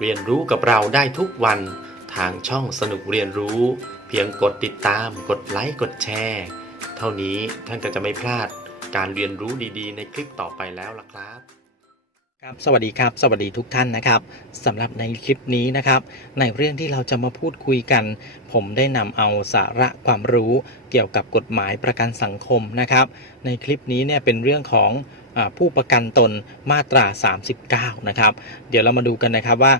เรียนรู้กับเราได้ทุกวันทางช่องสนุกเรียนรู้ เพียงกดติดตาม กดไลค์กดแชร์ เท่านี้ท่านก็จะไม่พลาดการเรียนรู้ดีๆ ในคลิปต่อไปแล้วล่ะครับครับสวัสดีครับ สวัสดีทุกท่านนะครับสำหรับในคลิปนี้นะครับ ในเรื่องที่เราจะมาพูดคุยกัน ผมได้นำเอาสาระความรู้เกี่ยวกับกฎหมายประกันสังคมนะครับ ในคลิปนี้เนี่ยเป็นเรื่องของ ผู้ประกันตนมาตรา 39 นะครับ เดี๋ยวเรามาดูกันนะครับว่า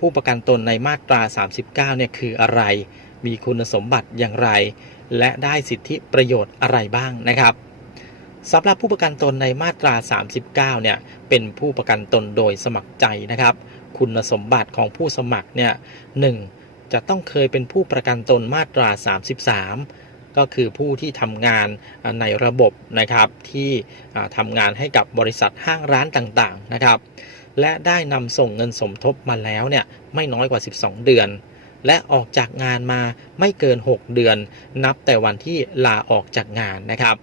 ผู้ประกันตนในมาตรา 39 เนี่ยคืออะไร มีคุณสมบัติอย่างไร และได้สิทธิประโยชน์อะไรบ้างนะครับสำหรับผู้ประกันตนในมาตรา 39 เนี่ย เป็นผู้ประกันตนโดยสมัครใจนะครับ คุณสมบัติของผู้สมัครเนี่ยหนึ่งจะต้องเคยเป็นผู้ประกันตนมาตรา 33 ก็คือผู้ที่ทำงานในระบบนะครับที่ทำงานให้กับบริษัทห้างร้านต่างๆนะครับ และได้นำส่งเงินสมทบมาแล้วเนี่ยไม่น้อยกว่า 12 เดือน และออกจากงานมาไม่เกิน 6 เดือน นับแต่วันที่ลาออกจากงานนะครับ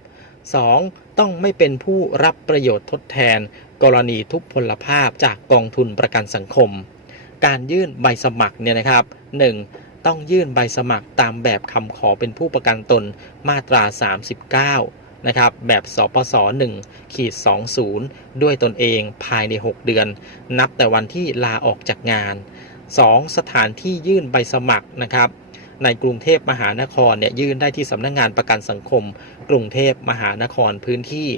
2. ต้องไม่เป็นผู้รับประโยชน์ทดแทน กรณีทุพพลภาพจากกองทุนประกันสังคม การยื่นใบสมัครเนี่ยนะครับ 1. ต้องยื่นใบสมัครตามแบบคำขอเป็นผู้ประกันตนมาตรา 39 นะครับ แบบสปส1ขีด20 ด้วยตนเองภายใน 6 เดือน นับแต่วันที่ลาออกจากงาน 2. สถานที่ยื่นใบสมัครนะครับในกรุงเทพมหานครเนี่ยยื่นได้ที่สำนักงงานประกันสังคม กรุงเทพมหานครพื้นที่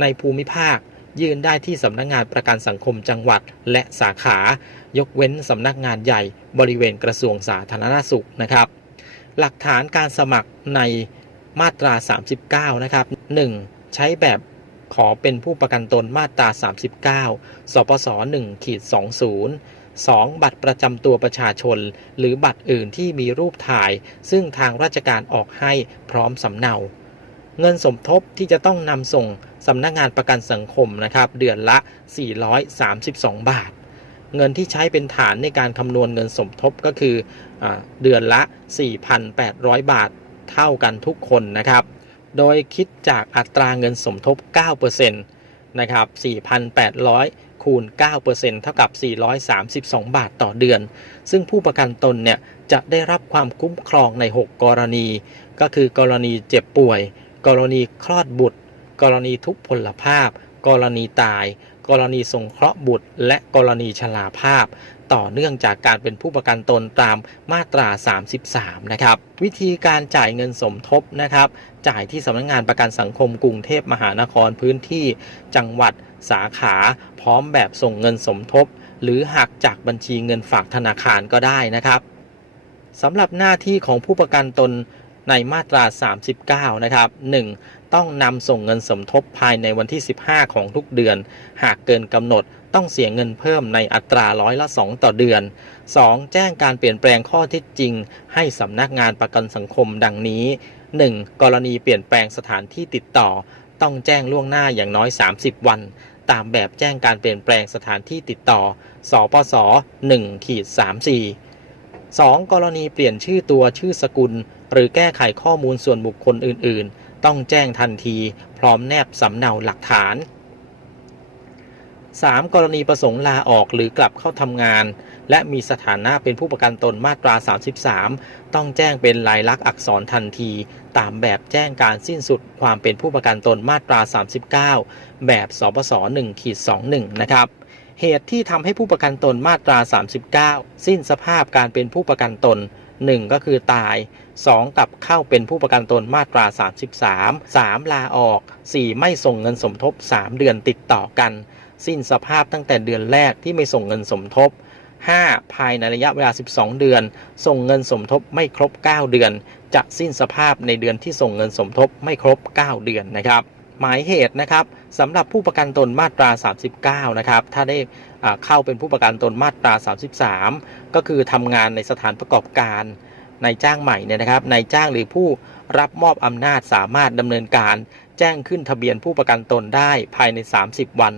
ในภูมิภาค ยื่นได้ที่สำนักงานประกันสังคมจังหวัดและสาขา ยกเว้นสำนักงานใหญ่บริเวณกระทรวงสาธารณสุขนะครับ หลักฐานการสมัครในมาตรา 39 นะครับ 1. ใช้แบบขอเป็นผู้ประกันตนมาตรา 39 สปส1ขีด20 2. บัตรประจำตัวประชาชน หรือบัตรอื่นที่มีรูปถ่าย ซึ่งทางราชการออกให้พร้อมสำเนา เงินสมทบที่จะต้องนำส่งสำนักงานประกันสังคมนะครับ เดือนละ 432 บาท เงินที่ใช้เป็นฐานในการคำนวณเงินสมทบก็คืออเดือนละ 4,800 บาทเท่ากันทุกคนนะครับ โดยคิดจากอัตราเงินสมทบ 9%นะครับ 4,800 คูณ 9%เท่ากับ 432 บาทต่อเดือน ซึ่งผู้ประกันตนเนี่ยจะได้รับความคุ้มครองใน 6 กรณี ก็คือกรณีเจ็บป่วย กรณีคลอดบุตร กรณีทุพพลภาพ กรณีตาย กรณีสงเคราะห์บุตร และกรณีชราภาพ ต่อเนื่องจากการเป็นผู้ประกันตนตามมาตรา 33 นะครับ วิธีการจ่ายเงินสมทบนะครับ จ่ายที่สำนักงานประกันสังคมกรุงเทพมหานครพื้นที่ จังหวัดสาขา พร้อมแบบส่งเงินสมทบ หรือหักจากบัญชีเงินฝากธนาคารก็ได้นะครับสำหรับหน้าที่ของผู้ประกันตน ในมาตรา 39 นะครับ 1. ต้องนำส่งเงินสมทบภายในวันที่ 15 ของทุกเดือน หากเกินกำหนดต้องเสียเงินเพิ่มในอัตราร้อยละ 2 ต่อเดือน 2. แจ้งการเปลี่ยนแปลงข้อเท็จจริง ให้สำนักงานประกันสังคมดังนี้ 1. กรณีเปลี่ยนแปลงสถานที่ติดต่อ ต้องแจ้งล่วงหน้าอย่างน้อย 30 วัน ตามแบบแจ้งการเปลี่ยนแปลงสถานที่ติดต่อ สปส1ขีด34 2. กรณีเปลี่ยนชื่อตัวชื่อสกุล หรือแก้ไขข้อมูลส่วนบุคคลอื่น ๆ ต้องแจ้งทันที พร้อมแนบสำเนาหลักฐาน 3. กรณีประสงค์ลาออกหรือกลับเข้าทำงาน และมีสถานะเป็นผู้ประกันตนมาตรา 33 ต้องแจ้งเป็นลายลักษณ์อักษรทันที ตามแบบแจ้งการสิ้นสุดความเป็นผู้ประกันตนมาตรา 39 แบบสปส1ขีด21 นะครับ เหตุที่ทำให้ผู้ประกันตนมาตรา 39 สิ้นสภาพการเป็นผู้ประกันตน 1 ก็คือตาย 2 กลับเข้าเป็นผู้ประกันตนมาตรา 33 3 ลาออก 4 ไม่ส่งเงินสมทบ 3 เดือนติดต่อกัน สิ้นสภาพตั้งแต่เดือนแรกที่ไม่ส่งเงินสมทบ 5. ภายในระยะเวลา 12 เดือน ส่งเงินสมทบไม่ครบ 9 เดือน จะสิ้นสภาพในเดือนที่ส่งเงินสมทบไม่ครบ 9 เดือนนะครับ หมายเหตุนะครับสำหรับผู้ประกันตนมาตรา 39 นะครับ ถ้าได้เข้าเป็นผู้ประกันตนมาตรา 33 ก็คือทำงานในสถานประกอบการนายจ้างใหม่เนี่ยนะครับนายจ้างหรือผู้รับมอบอำนาจสามารถดำเนินการ แจ้งขึ้นทะเบียนผู้ประกันตนได้ภายใน 30 วัน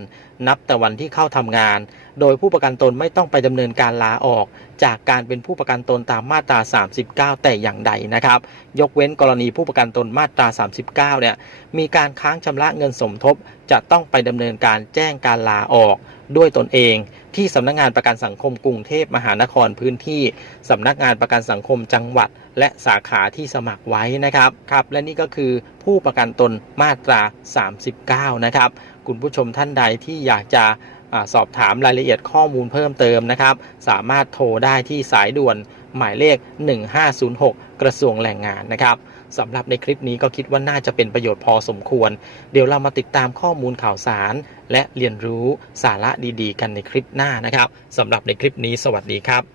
นับแต่วันที่เข้าทำงาน โดยผู้ประกันตนไม่ต้องไปดำเนินการลาออก จากการเป็นผู้ประกันตนตามมาตรา 39 แต่อย่างใดนะครับ ยกเว้นกรณีผู้ประกันตนมาตรา 39 เนี่ยมีการค้างชำระเงินสมทบ จะต้องไปดำเนินการแจ้งการลาออกด้วยตนเองที่สำนักงานประกันสังคมกรุงเทพมหานครพื้นที่สำนักงานประกันสังคมจังหวัด และสาขาที่สมัครไว้นะครับครับ และนี่ก็คือผู้ประกันตนมาตรา 39 นะครับ คุณผู้ชมท่านใดที่อยากจะ อสอบถามรายละเอียดข้อมูลเพิ่มเติมนะครับ สามารถโทรได้ที่สายด่วนหมายเลข 1506 กระทรวงแรงงานนะครับสำหรับในคลิปนี้ก็คิดว่าน่าจะเป็นประโยชน์พอสมควร เดี๋ยวเรามาติดตามข้อมูลข่าวสาร และเรียนรู้สาระดีๆ กันในคลิปหน้านะครับสำหรับในคลิปนี้สวัสดีครับ